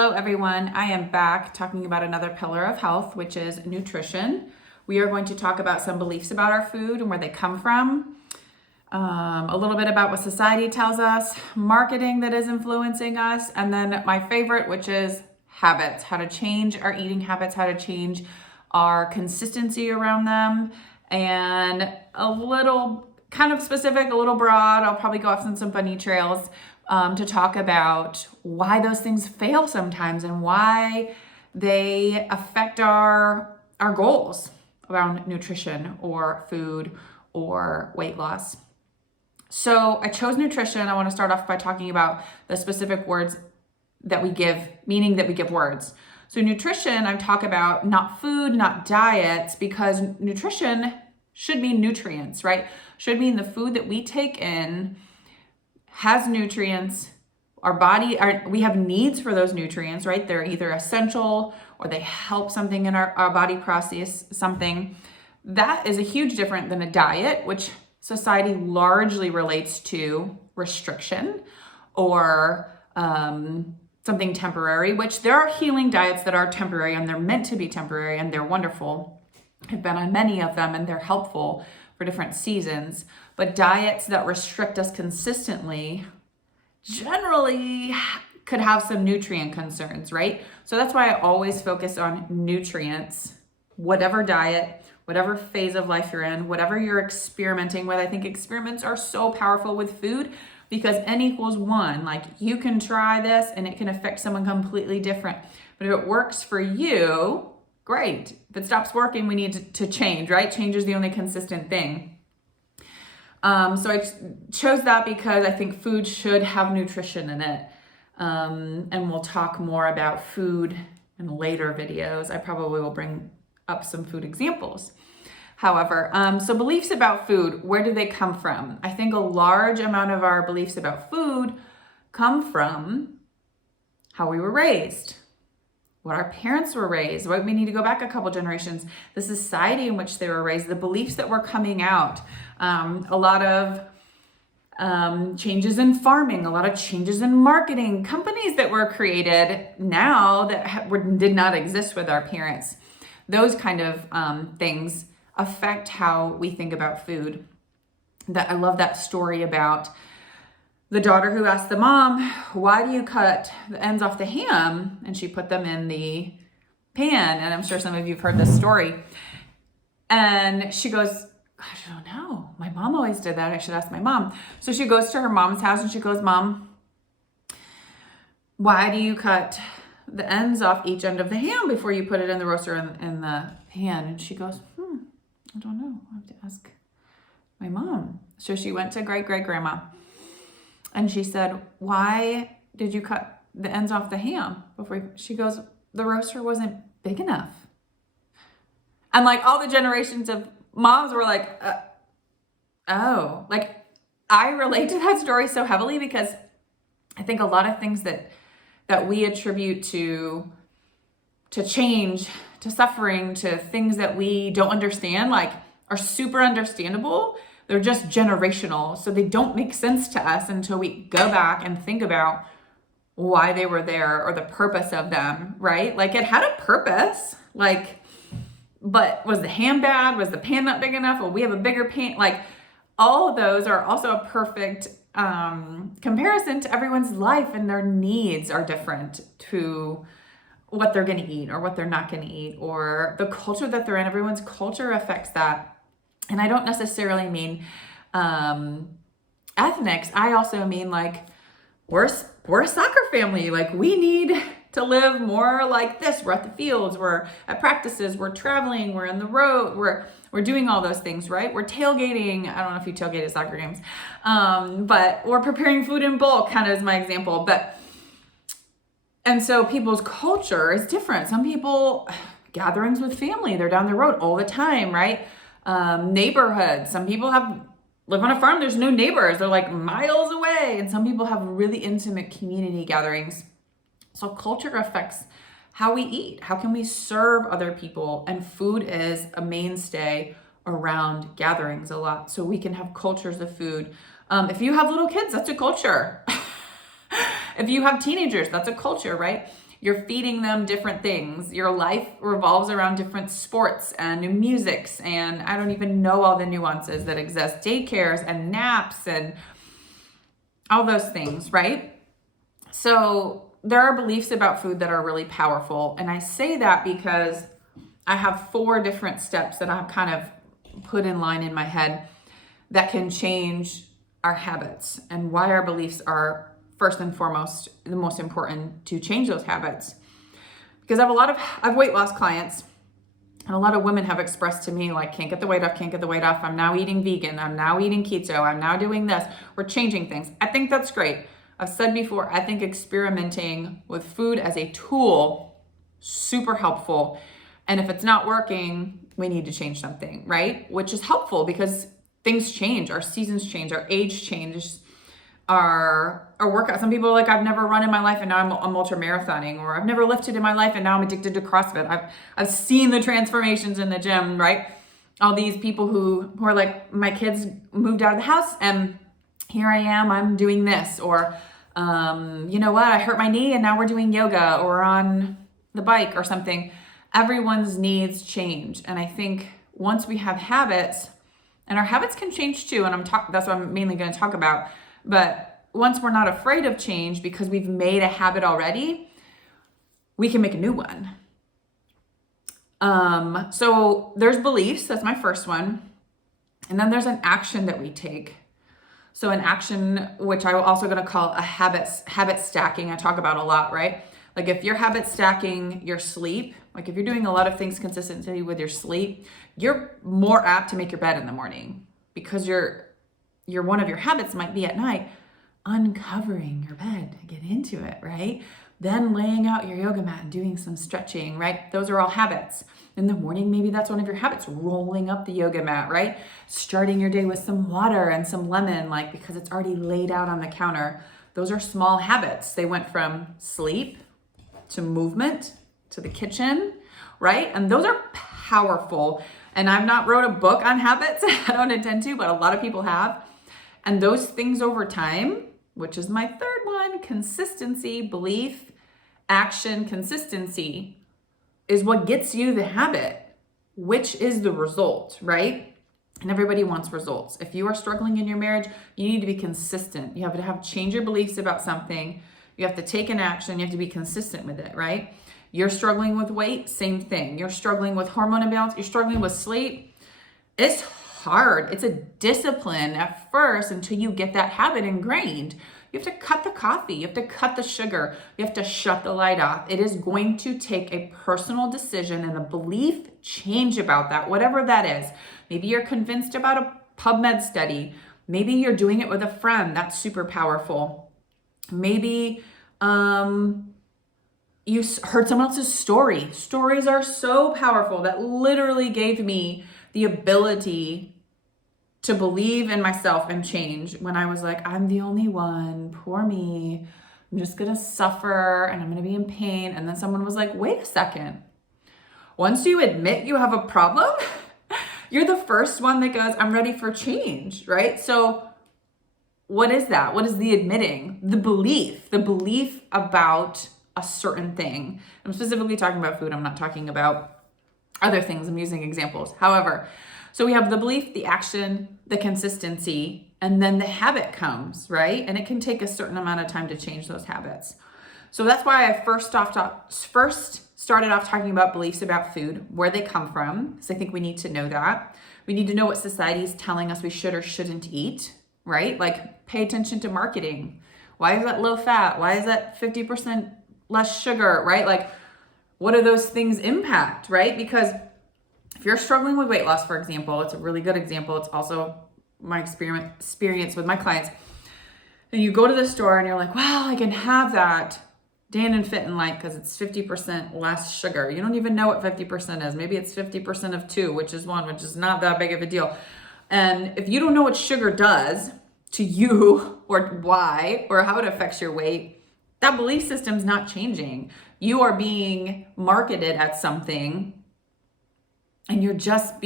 Hello everyone, I am back talking about another pillar of health, which is nutrition. We are going to talk about some beliefs about our food and where they come from, a little bit about what society tells us, marketing that is influencing us, and then my favorite, which is habits, how to change our eating habits, how to change our consistency around them, and a little kind of specific, a little broad. I'll probably go off on some bunny trails to talk about why those things fail sometimes and why they affect our goals around nutrition or food or weight loss. So I chose nutrition. I want to start off by talking about the specific words that we give, meaning that we give words. So nutrition, I talk about not food, not diets, because nutrition should mean nutrients, right? Should mean the food that we take in has nutrients. We have needs for those nutrients, right? They're either essential or they help something in our body process something. That is a huge difference than a diet, which society largely relates to restriction or something temporary, which there are healing diets that are temporary and they're meant to be temporary and they're wonderful. I've been on many of them and they're helpful for different seasons. But diets that restrict us consistently generally could have some nutrient concerns, right? So that's why I always focus on nutrients, whatever diet, whatever phase of life you're in, whatever you're experimenting with. I think experiments are so powerful with food because N equals 1. Like you can try this and it can affect someone completely different. But if it works for you, great. If it stops working, we need to change, right? Change is the only consistent thing. So I chose that because I think food should have nutrition in it. And we'll talk more about food in later videos. I probably will bring up some food examples. However, so beliefs about food, where do they come from? I think a large amount of our beliefs about food come from how we were raised, what our parents were raised, what we need to go back a couple generations, the society in which they were raised, the beliefs that were coming out, a lot of changes in farming, a lot of changes in marketing, companies that were created now that did not exist with our parents. Those kind of things affect how we think about food. I love that story about the daughter who asked the mom, why do you cut the ends off the ham? And she put them in the pan. And I'm sure some of you have heard this story. And she goes, gosh, I don't know. My mom always did that. I should ask my mom. So she goes to her mom's house and she goes, Mom, why do you cut the ends off each end of the ham before you put it in the roaster in the pan? And she goes, I don't know. I have to ask my mom. So she went to great-great-grandma. And she said, why did you cut the ends off the ham before she goes, the roaster wasn't big enough. And like all the generations of moms were like, oh, like I relate to that story so heavily because I think a lot of things that we attribute to change, to suffering, to things that we don't understand, like are super understandable. They're just generational. So they don't make sense to us until we go back and think about why they were there or the purpose of them, right? Like it had a purpose, but was the ham bad? Was the pan not big enough? Well, we have a bigger pan. Like all of those are also a perfect comparison to everyone's life, and their needs are different to what they're going to eat or what they're not going to eat, or the culture that they're in. Everyone's culture affects that. And I don't necessarily mean ethnics. I also mean like we're a soccer family. Like we need to live more like this. We're at the fields, we're at practices, we're traveling, we're on the road, we're doing all those things, right? We're tailgating. I don't know if you tailgate at soccer games, but we're preparing food in bulk, kind of as my example. And so people's culture is different. Some people, gatherings with family, they're down the road all the time, right? Neighborhoods. Some people live on a farm. There's no neighbors. They're like miles away. And some people have really intimate community gatherings. So culture affects how we eat. How can we serve other people? And food is a mainstay around gatherings a lot. So we can have cultures of food. If you have little kids, that's a culture. If you have teenagers, that's a culture, right? You're feeding them different things. Your life revolves around different sports and new musics, and I don't even know all the nuances that exist. Daycares and naps and all those things, right? So there are beliefs about food that are really powerful. And I say that because I have 4 different steps that I've kind of put in line in my head that can change our habits and why our beliefs are first and foremost the most important to change those habits. Because I have weight loss clients, and a lot of women have expressed to me like, can't get the weight off, I'm now eating vegan, I'm now eating keto, I'm now doing this, we're changing things. I think that's great. I've said before, I think experimenting with food as a tool, super helpful. And if it's not working, we need to change something, right? Which is helpful because things change, our seasons change, our age changes, our workout. Some people are like, I've never run in my life and now I'm ultra marathoning, or I've never lifted in my life and now I'm addicted to CrossFit. I've seen the transformations in the gym, right? All these people who are like, my kids moved out of the house and here I am, I'm doing this, or you know what, I hurt my knee and now we're doing yoga or on the bike or something. Everyone's needs change. And I think once we have habits, and our habits can change too, and that's what I'm mainly going to talk about. But once we're not afraid of change because we've made a habit already, we can make a new one. So there's beliefs, that's my first one. And then there's an action that we take. So an action, which I'm also going to call a habit stacking, I talk about a lot, right? Like if you're habit stacking your sleep, like if you're doing a lot of things consistently with your sleep, you're more apt to make your bed in the morning because your one of your habits might be at night uncovering your bed to get into it, right? Then laying out your yoga mat and doing some stretching, right? Those are all habits. In the morning, maybe that's one of your habits, rolling up the yoga mat, right? Starting your day with some water and some lemon, like because it's already laid out on the counter. Those are small habits. They went from sleep to movement to the kitchen, right? And those are powerful. And I've not wrote a book on habits. I don't intend to, but a lot of people have. And those things over time, which is my third one, consistency, belief, action, consistency, is what gets you the habit, which is the result, right? And everybody wants results. If you are struggling in your marriage, you need to be consistent. You have to change your beliefs about something. You have to take an action. You have to be consistent with it, right? You're struggling with weight, same thing. You're struggling with hormone imbalance. You're struggling with sleep. It's hard. It's a discipline at first until you get that habit ingrained. You have to cut the coffee. You have to cut the sugar. You have to shut the light off. It is going to take a personal decision and a belief change about that, whatever that is. Maybe you're convinced about a PubMed study. Maybe you're doing it with a friend. That's super powerful. Maybe you heard someone else's story. Stories are so powerful. That literally gave me the ability to believe in myself and change when I was like, I'm the only one, poor me. I'm just gonna suffer and I'm gonna be in pain. And then someone was like, wait a second. Once you admit you have a problem, you're the first one that goes, I'm ready for change, right? So what is that? What is the admitting? The belief about a certain thing. I'm specifically talking about food. I'm not talking about other things. I'm using examples. However, so we have the belief, the action, the consistency, and then the habit comes, right? And it can take a certain amount of time to change those habits. So that's why I first started off talking about beliefs about food, where they come from, because I think we need to know that. We need to know what society is telling us we should or shouldn't eat, right? Like pay attention to marketing. Why is that low fat? Why is that 50% less sugar, right? Like what do those things impact, right? Because if you're struggling with weight loss, for example, it's a really good example. It's also my experience with my clients. And you go to the store and you're like, wow, I can have that Dan Fit and Light because it's 50% less sugar. You don't even know what 50% is. Maybe it's 50% of 2, which is 1, which is not that big of a deal. And if you don't know what sugar does to you or why or how it affects your weight, that belief system's not changing. You are being marketed at something and you're not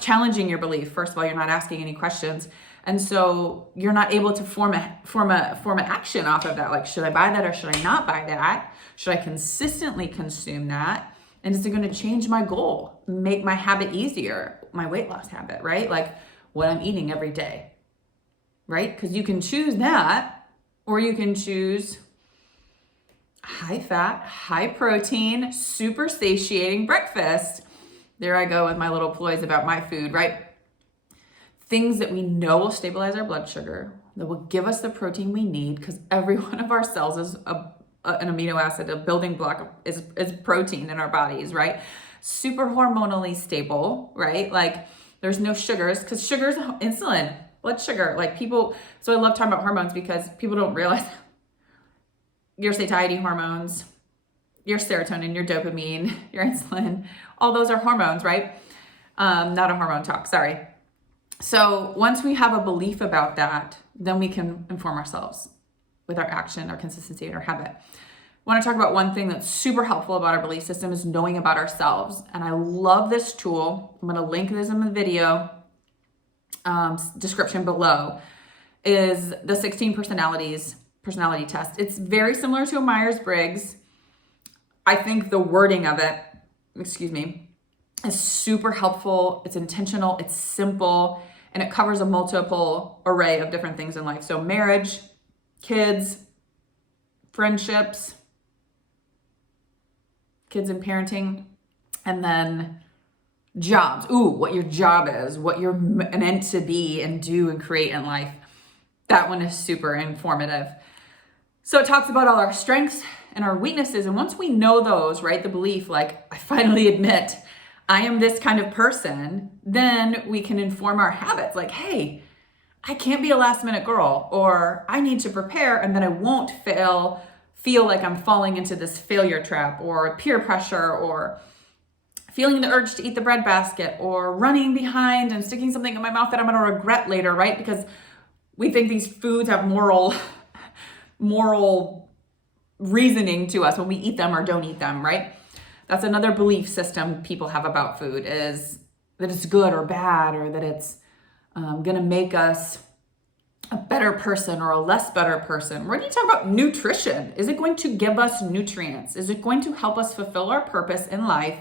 challenging your belief. First of all, you're not asking any questions. And so you're not able to form an action off of that. Like, should I buy that or should I not buy that? Should I consistently consume that? And is it going to change my goal, make my habit easier, my weight loss habit, right? Like what I'm eating every day, right? Because you can choose that, or you can choose high fat, high protein, super satiating breakfast. There I go with my little ploys about my food, right? Things that we know will stabilize our blood sugar, that will give us the protein we need, because every one of our cells is an amino acid, a building block is protein in our bodies, right? Super hormonally stable, right? Like there's no sugars, because sugar is insulin, blood sugar. Like people, so I love talking about hormones because people don't realize your satiety hormones, your serotonin, your dopamine, your insulin, all those are hormones, right? Not a hormone talk, sorry. So once we have a belief about that, then we can inform ourselves with our action, our consistency, and our habit. I want to talk about one thing that's super helpful about our belief system is knowing about ourselves. And I love this tool. I'm going to link this in the video description below, is the 16 personality test. It's very similar to a Myers-Briggs. I think the wording of it, is super helpful. It's intentional, it's simple, and it covers a multiple array of different things in life. So marriage, kids, friendships, kids and parenting, and then jobs. Ooh, what your job is, what you're meant to be and do and create in life. That one is super informative. So it talks about all our strengths and our weaknesses. And once we know those, right, the belief, like I finally admit I am this kind of person, then we can inform our habits. Like, hey, I can't be a last minute girl, or I need to prepare and then I won't feel like I'm falling into this failure trap, or peer pressure, or feeling the urge to eat the bread basket, or running behind and sticking something in my mouth that I'm going to regret later, right? Because we think these foods have moral reasoning to us when we eat them or don't eat them, right? That's another belief system people have about food, is that it's good or bad, or that it's going to make us a better person or a less better person. We're going to talk about nutrition. Is it going to give us nutrients? Is it going to help us fulfill our purpose in life,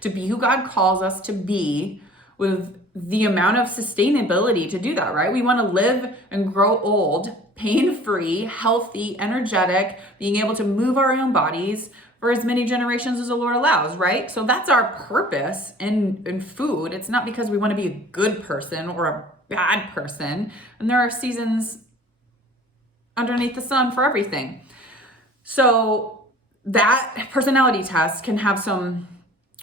to be who God calls us to be, with the amount of sustainability to do that, right? We want to live and grow old, pain-free, healthy, energetic, being able to move our own bodies for as many generations as the Lord allows, right? So that's our purpose in food. It's not because we want to be a good person or a bad person. And there are seasons underneath the sun for everything. So that personality test can have some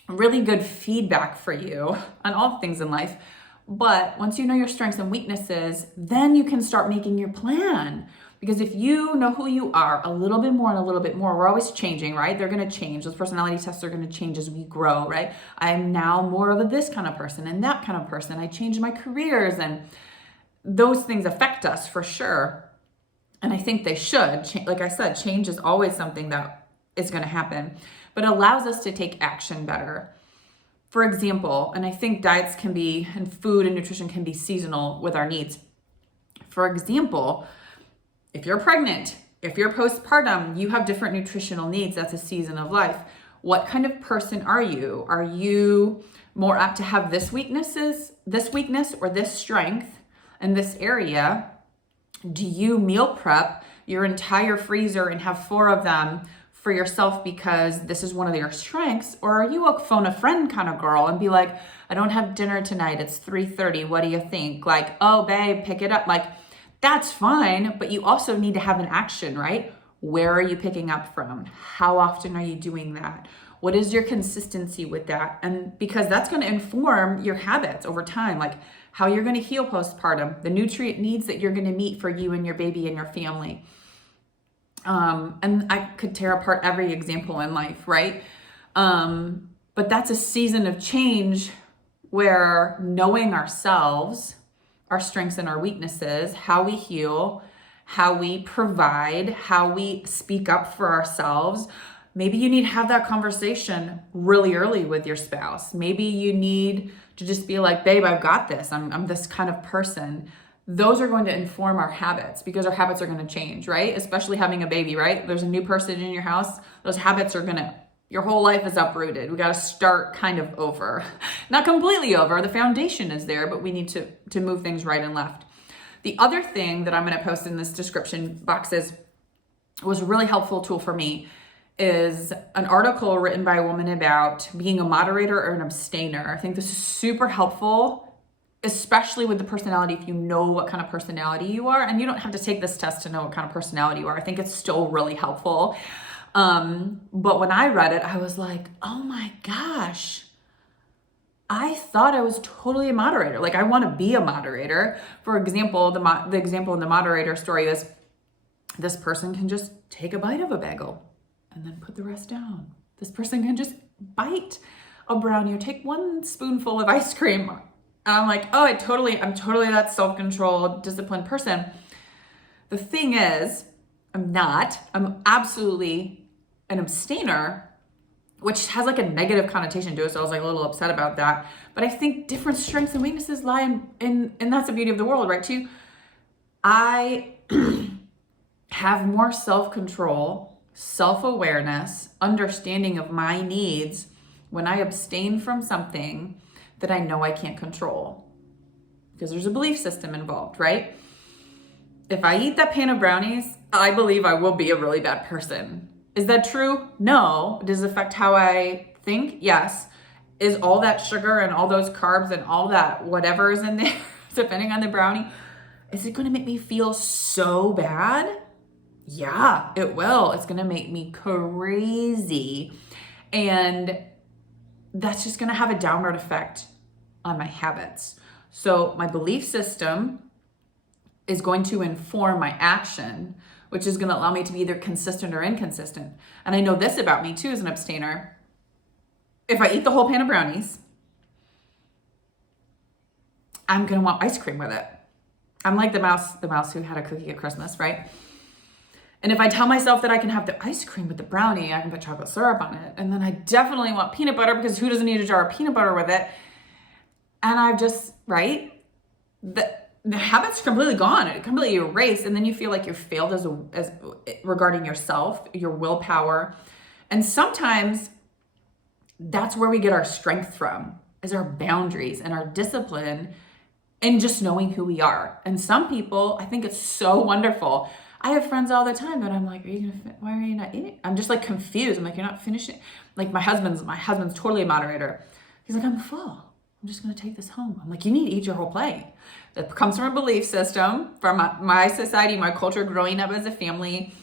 really good feedback for you on all things in life. But once you know your strengths and weaknesses, then you can start making your plan. Because if you know who you are a little bit more and a little bit more, we're always changing, right? They're going to change. Those personality tests are going to change as we grow, right? I'm now more of a this kind of person and that kind of person. I changed my careers, and those things affect us for sure. And I think they should. Like I said, change is always something that is going to happen, but it allows us to take action better. For example, and I think diets can be, and food and nutrition can be seasonal with our needs. For example, if you're pregnant, if you're postpartum, you have different nutritional needs. That's a season of life. What kind of person are you? Are you more apt to have this weakness or this strength in this area? Do you meal prep your entire freezer and have 4 of them for yourself because this is one of your strengths? Or are you a phone a friend kind of girl and be like, I don't have dinner tonight, it's 3:30, what do you think? Like, oh babe, pick it up. Like, that's fine, but you also need to have an action, right? Where are you picking up from? How often are you doing that? What is your consistency with that? And because that's going to inform your habits over time, like how you're going to heal postpartum, the nutrient needs that you're going to meet for you and your baby and your family. And I could tear apart every example in life, right? But that's a season of change where knowing ourselves, our strengths and our weaknesses, how we heal, how we provide, how we speak up for ourselves. Maybe you need to have that conversation really early with your spouse. Maybe you need to just be like, babe, I've got this. I'm this kind of person those are going to inform our habits because our habits are going to change, right? Especially having a baby, right? There's a new person in your house. Those habits are your whole life is uprooted. We got to start kind of over. Not completely over. The foundation is there, but we need to move things right and left. The other thing that I'm going to post in this description box was a really helpful tool for me is an article written by a woman about being a moderator or an abstainer. I think this is super helpful, especially with the personality, if you know what kind of personality you are. And you don't have to take this test to know what kind of personality you are. I think it's still really helpful. But when I read it, I was like, oh my gosh, I thought I was totally a moderator. Like I want to be a moderator. For example, the example in the moderator story is this person can just take a bite of a bagel and then put the rest down. This person can just bite a brownie or take one spoonful of ice cream. And I'm like, oh, I'm totally that self-controlled, disciplined person. The thing is, I'm absolutely an abstainer, which has like a negative connotation to it. So I was like a little upset about that. But I think different strengths and weaknesses lie in and that's the beauty of the world, right? Too. I have more self-control, self-awareness, understanding of my needs when I abstain from something that I know I can't control. Because there's a belief system involved, right? If I eat that pan of brownies, I believe I will be a really bad person. Is that true? No. Does it affect how I think? Yes. Is all that sugar and all those carbs and all that whatever is in there, depending on the brownie, is it going to make me feel so bad? Yeah, it will. It's going to make me crazy. And that's just going to have a downward effect on my habits. So my belief system is going to inform my action, which is going to allow me to be either consistent or inconsistent. And I know this about me too as an abstainer. If I eat the whole pan of brownies, I'm going to want ice cream with it. I'm like the mouse who had a cookie at Christmas, right? And if I tell myself that I can have the ice cream with the brownie, I can put chocolate syrup on it. And then I definitely want peanut butter because who doesn't need a jar of peanut butter with it? And I've just, right? The habit's completely gone. It completely erased. And then you feel like you've failed as regarding yourself, your willpower. And sometimes that's where we get our strength from, is our boundaries and our discipline and just knowing who we are. And some people, I think it's so wonderful. I have friends all the time that I'm like, why are you not eating? I'm just like confused. I'm like, you're not finishing. Like my husband's totally a moderator. He's like, I'm full. I'm just going to take this home. I'm like, you need to eat your whole plate. That comes from a belief system, from my society, my culture, growing up as a family.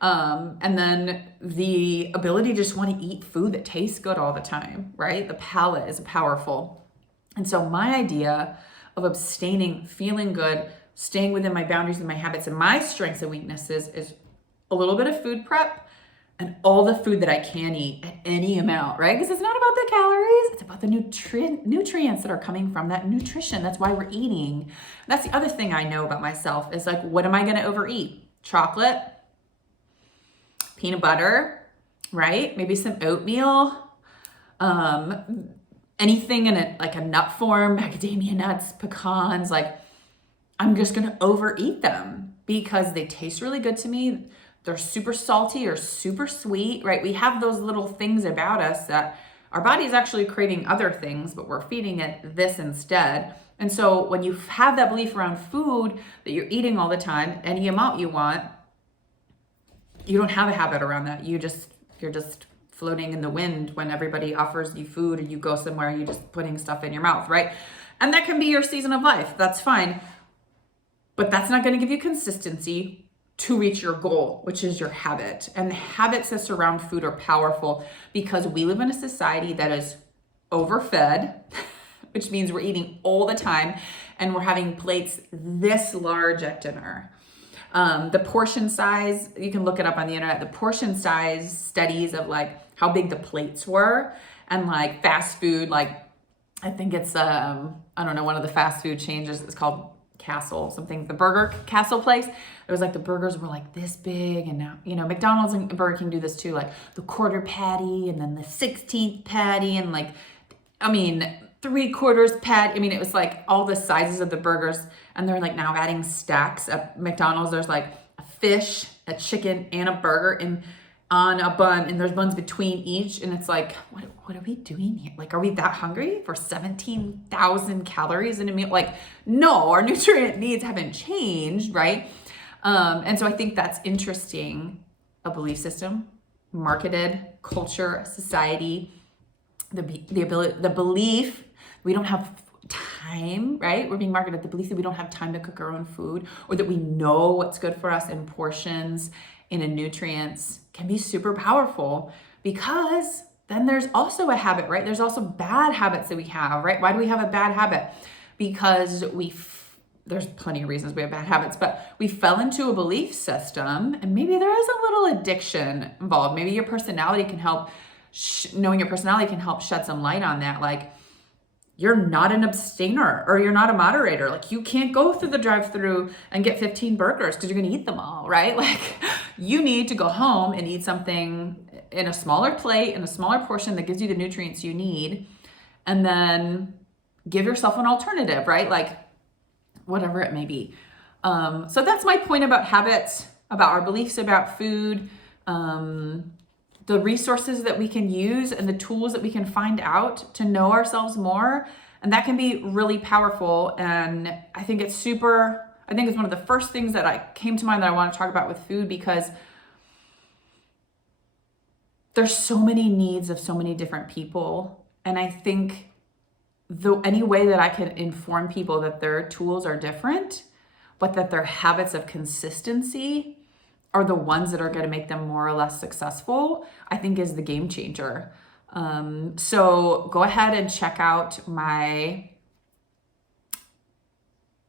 And then the ability to just want to eat food that tastes good all the time, right? The palate is powerful. And so my idea of abstaining, feeling good, staying within my boundaries and my habits and my strengths and weaknesses is a little bit of food prep and all the food that I can eat at any amount, right? Because it's not about the calories, it's about the nutrients that are coming from that nutrition. That's why we're eating. That's the other thing I know about myself is like, what am I going to overeat? Chocolate, peanut butter, right? Maybe some oatmeal, anything in it, like a nut form, macadamia nuts, pecans, like I'm just going to overeat them because they taste really good to me. They're super salty or super sweet, right? We have those little things about us that our body is actually craving other things, but we're feeding it this instead. And so when you have that belief around food that you're eating all the time, any amount you want, you don't have a habit around that. You're just floating in the wind when everybody offers you food or you go somewhere, you're just putting stuff in your mouth, right? And that can be your season of life. That's fine. But that's not going to give you consistency to reach your goal, which is your habit. And the habits that surround food are powerful because we live in a society that is overfed, which means we're eating all the time and we're having plates this large at dinner. The portion size, you can look it up on the internet, the portion size studies of like how big the plates were and like fast food, like I think it's, I don't know, one of the fast food chains is called Castle, something, the Burger Castle place. It was like the burgers were like this big and now, McDonald's and Burger King do this too, like the quarter patty and then the 16th patty and like, 3/4 patty. I mean, it was like all the sizes of the burgers, and they're like now adding stacks. At McDonald's, there's like a fish, a chicken, and a burger on a bun, and there's buns between each, and it's like, what are we doing here? Like, are we that hungry for 17,000 calories in a meal? Like, no, our nutrient needs haven't changed, right? And so I think that's interesting. A belief system, marketed, culture, society, the belief we don't have time, right? We're being marketed the belief that we don't have time to cook our own food, or that we know what's good for us in portions and in nutrients, can be super powerful, because then there's also a habit, right? There's also bad habits that we have, right? Why do we have a bad habit? Because there's plenty of reasons we have bad habits, but we fell into a belief system, and maybe there is a little addiction involved. Maybe your personality can help, knowing your personality can help shed some light on that. Like, you're not an abstainer, or you're not a moderator. Like, you can't go through the drive-through and get 15 burgers because you're going to eat them all, right? Like, you need to go home and eat something in a smaller plate, in a smaller portion that gives you the nutrients you need, and then give yourself an alternative, right? Like, whatever it may be. So that's my point about habits, about our beliefs about food, the resources that we can use and the tools that we can find out to know ourselves more. And that can be really powerful. And I think it's it's one of the first things that came to mind that I want to talk about with food, because there's so many needs of so many different people. And I think any way that I can inform people that their tools are different, but that their habits of consistency are the ones that are going to make them more or less successful, I think is the game changer. So go ahead and check out my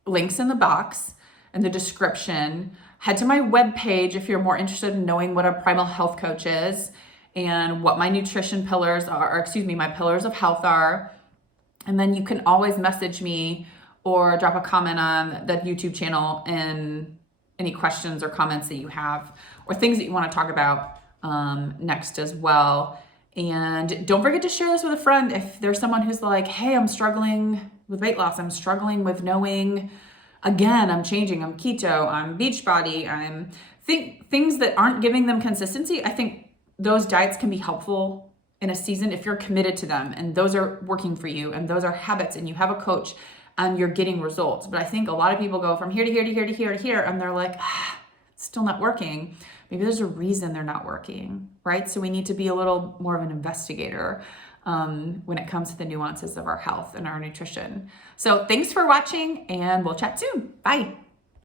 links in the box and the description. Head to my webpage if you're more interested in knowing what a primal health coach is and what my nutrition pillars are, my pillars of health are. And then you can always message me or drop a comment on the YouTube channel and any questions or comments that you have, or things that you want to talk about next as well. And don't forget to share this with a friend. If there's someone who's like, hey, I'm struggling with weight loss, I'm struggling with knowing, again, I'm changing, I'm keto, I'm Beachbody, I'm things that aren't giving them consistency, I think those diets can be helpful in a season if you're committed to them and those are working for you and those are habits and you have a coach and you're getting results. But I think a lot of people go from here to here to here to here to here and they're like, it's still not working. Maybe there's a reason they're not working, right? So we need to be a little more of an investigator when it comes to the nuances of our health and our nutrition. So thanks for watching, and we'll chat soon. Bye.